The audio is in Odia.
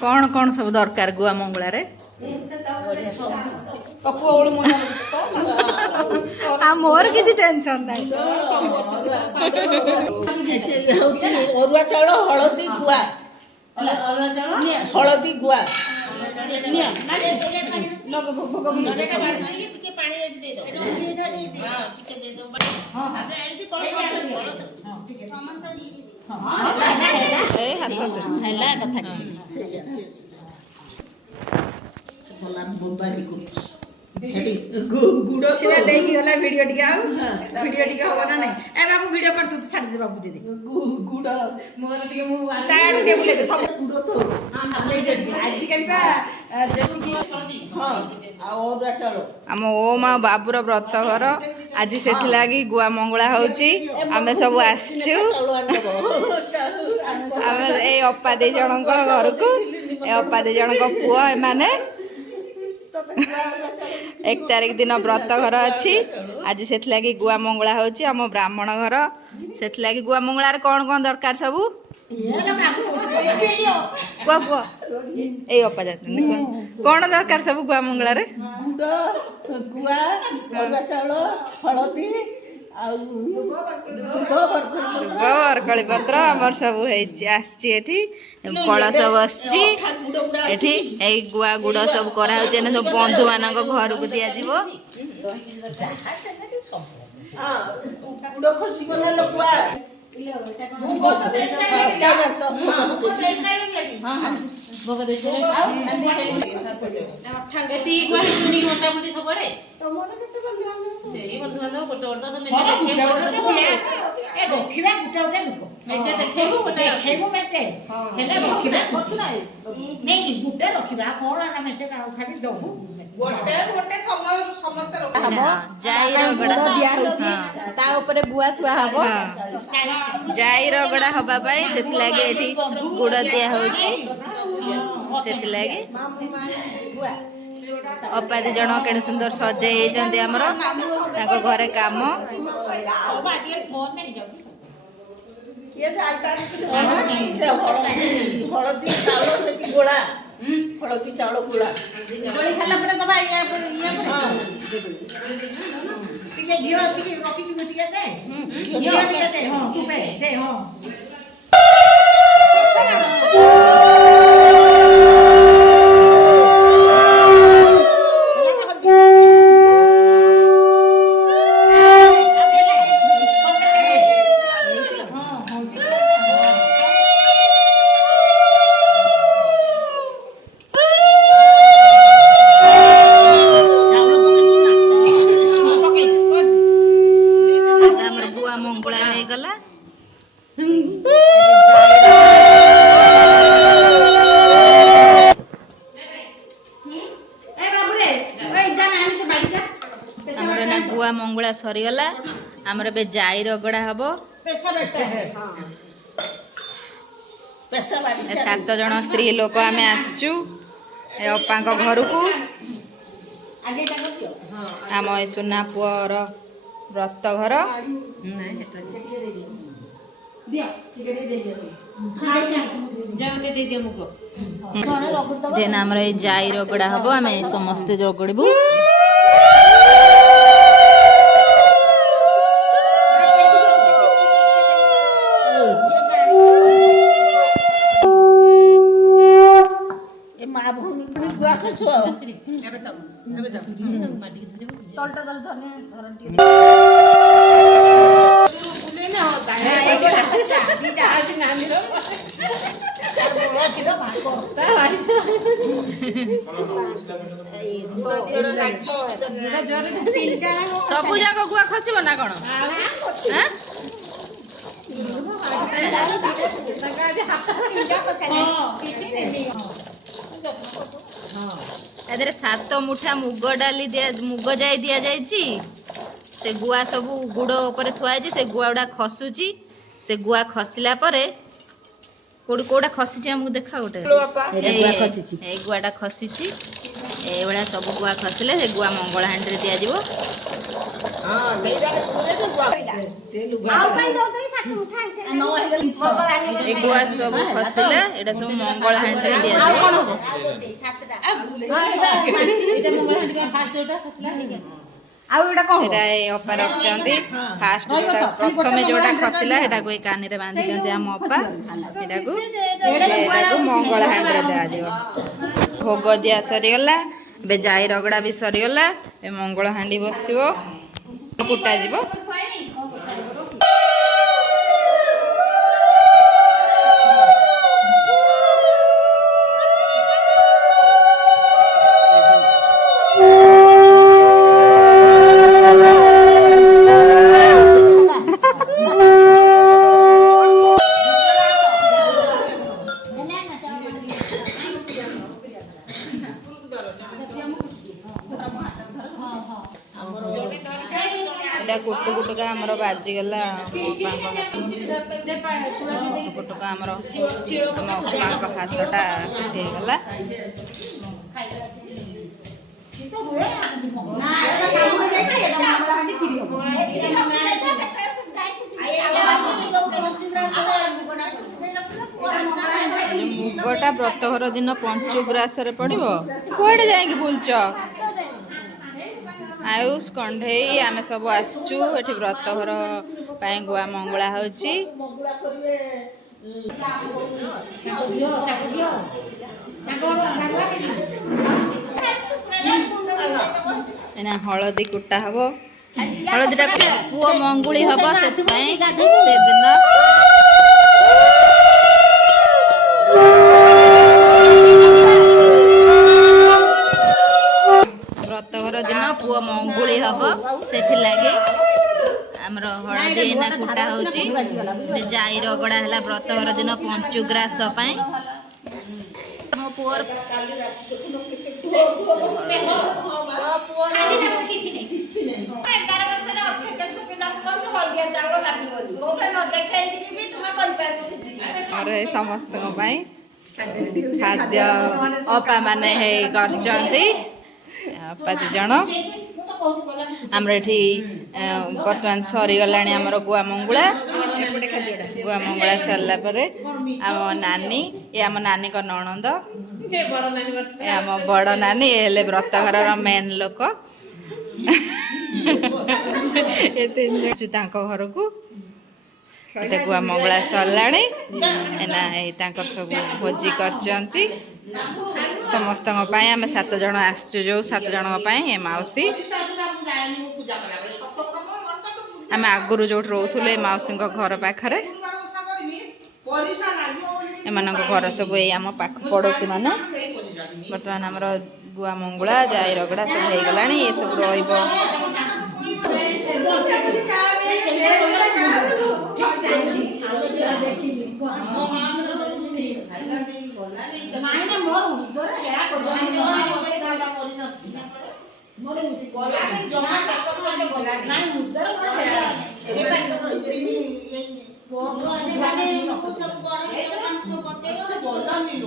कौन कौन सब दरकार गुआ मंगला रे मोर किसी टेंशन नहीं अरुआ चाउल हळदी गुआ हळदी गुआ गुड़ गला वीडियो टी वीडियो टी हम ना नहीं ए बाबू वीडियो कर तू छाड़ दे बाबू दीदी गुड़ मोर टी मु चाड के बुले सब गुड़ तो आज कल का देखि हां और चलो आम ओमा बाबूर व्रतघर आज से गुआ मंगला होची आमे सब आसचु आमे ए अपा दे जणक घर को ए अपा दे जणक पुआ ए माने 1 तारीख दिन व्रतघर अच्छी आज से गुआ मंगला होची आम ब्राह्मण घर से गुआ मंगला कौन कौन दरकार सब अपा जाते कौन दरकार सब गुआ मंगला रे गुआ चाउल हळदी बरकली पत्र आमर सब आसी कलश बसची गुआ गुड़ सब कराई सब बंधु मान घर को दि बुआ थुआ हम जाई रगड़ा हवाई से गुड़ दिया अपा दी जन के सुंदर सजे आमर घरे काम हळदी चाउल गुड़ा गुआ मंगला सरीगला आमर बे जाई रगड़ा हम 7 जन स्त्री लोक आम आसचु अपा घर को आम सुना पुअर व्रतघर देन आमर जाई रगड़ा हम आम समस्ते रगड़बू सबू जाक गुआ खसब ना कौन एदरे 7 मुठा मुग डाली मुग जाई दिया जाइछि से गुआ सब गुड़ ऊपर थुआ से गुआ गुड़ा खसुची से गुआ खसला परे कोड़ी कोड़ा खसी हमको देखा गोटे गुआटा खसी ये सब गुआ खसले गुआ मंगल हांडी दिया ଏ ଗୁଆ ସବୁ ଖସିଲା ଏଇଟା ସବୁ ମଙ୍ଗଳ ହାଣ୍ଡିରେ ଦିଆଯିବ। ଆଉ ଏଇଟା କଣ ଏଇଟା ଏଇ ଅପା ରଖିଛନ୍ତି। ଫାଷ୍ଟ ଯୋଉଟା ପ୍ରଥମେ ଯୋଉଟା ଖସିଲା ସେଟାକୁ ଏଇ କାନିରେ ବାନ୍ଧିଛନ୍ତି ଆମ ଅପା। ସେଟାକୁ ମଙ୍ଗଳ ହାଣ୍ଡିରେ ଦିଆଯିବ। ଭୋଗ ଦିଆ ସରିଗଲା, ଏବେ ଜାଇ ରଗଡ଼ା ବି ସରିଗଲା। ଏ ମଙ୍ଗଳ ହାଣ୍ଡି ବସିବ, କୁଟା ଯିବ। ଏଇଟା କୁଟୁ କୁଟୁକା ଆମର ବାଜିଗଲା କୁଟୁକା ଆମର ଆମ ଅପାଙ୍କ ହାତଟା ହେଇଗଲା। ମୁଗଟା ବ୍ରତଘର ଦିନ ପଞ୍ଚୁଗ୍ରାସରେ ପଡ଼ିବ। କୁଆଡ଼େ ଯାଇକି ବୁଲୁଛ? ଆୟୁଷ କଣ୍ଢେଇ ଆମେ ସବୁ ଆସିଛୁ ଏଠି ବ୍ରତଘର ପାଇଁ ଗୁଆ ମଙ୍ଗୁଳା ହେଉଛି। ଏଇନା ହଳଦୀ କୁଟା ହବ। ହଳଦୀଟା ପୁଅ ମଙ୍ଗୁଳି ହବ, ସେଥିପାଇଁ ସେଦିନ ବ୍ରତଘର ଦିନ ପୁଅ ମଙ୍ଗୁଳି ହବ, ସେଥିଲାଗି ଆମର ହଳଦୀ ଏଇନା କୁଟା ହେଉଛି। ଜାଇ ରଗଡ଼ା ହେଲା ବ୍ରତଘର ଦିନ ପଞ୍ଚୁଗ୍ରାସ ପାଇଁ। ମୋ ପୁଅର ସମସ୍ତଙ୍କ ପାଇଁ ଖାଦ୍ୟ ଅପା ମାନେ ହେଇ କରିଛନ୍ତି। ଅପା 2 ଜଣ ଆମର ଏଠି ବର୍ତ୍ତମାନ ସରିଗଲାଣି ଆମର ଗୁଆ ମଙ୍ଗୁଳା। ଗୁଆ ମଙ୍ଗୁଳା ସରିଲା ପରେ ଆମ ନାନୀ, ଏ ଆମ ନାନୀଙ୍କ ନଣନ୍ଦ, ଏ ଆମ ବଡ଼ ନାନୀ, ଏ ହେଲେ ବ୍ରତଘରର ମେନ୍ ଲୋକ। ତାଙ୍କ ଘରକୁ ଏତେ ଗୁଆ ମଙ୍ଗଳା ସରିଲାଣି। ଏନା ଏଇ ତାଙ୍କର ସବୁ ଭୋଜି କରିଛନ୍ତି ସମସ୍ତଙ୍କ ପାଇଁ। ଆମେ 7 ଜଣ ଆସିଛୁ, ଯୋଉ 7 ଜଣଙ୍କ ପାଇଁ ଏ ମାଉସୀ। ଆମେ ଆଗରୁ ଯୋଉଠି ରହୁଥିଲୁ ଏ ମାଉସୀଙ୍କ ଘର ପାଖରେ। ଏମାନଙ୍କ ଘର ସବୁ ଏଇ ଆମ ପାଖ ପଡ଼ୋଶୀ ମାନେ। ବର୍ତ୍ତମାନ ଆମର ଗୁଆ ମଙ୍ଗୁଳା ଜାଇ ରଗଡ଼ା ସବୁ ହେଇଗଲାଣି। ଏ ସବୁ ରହିବ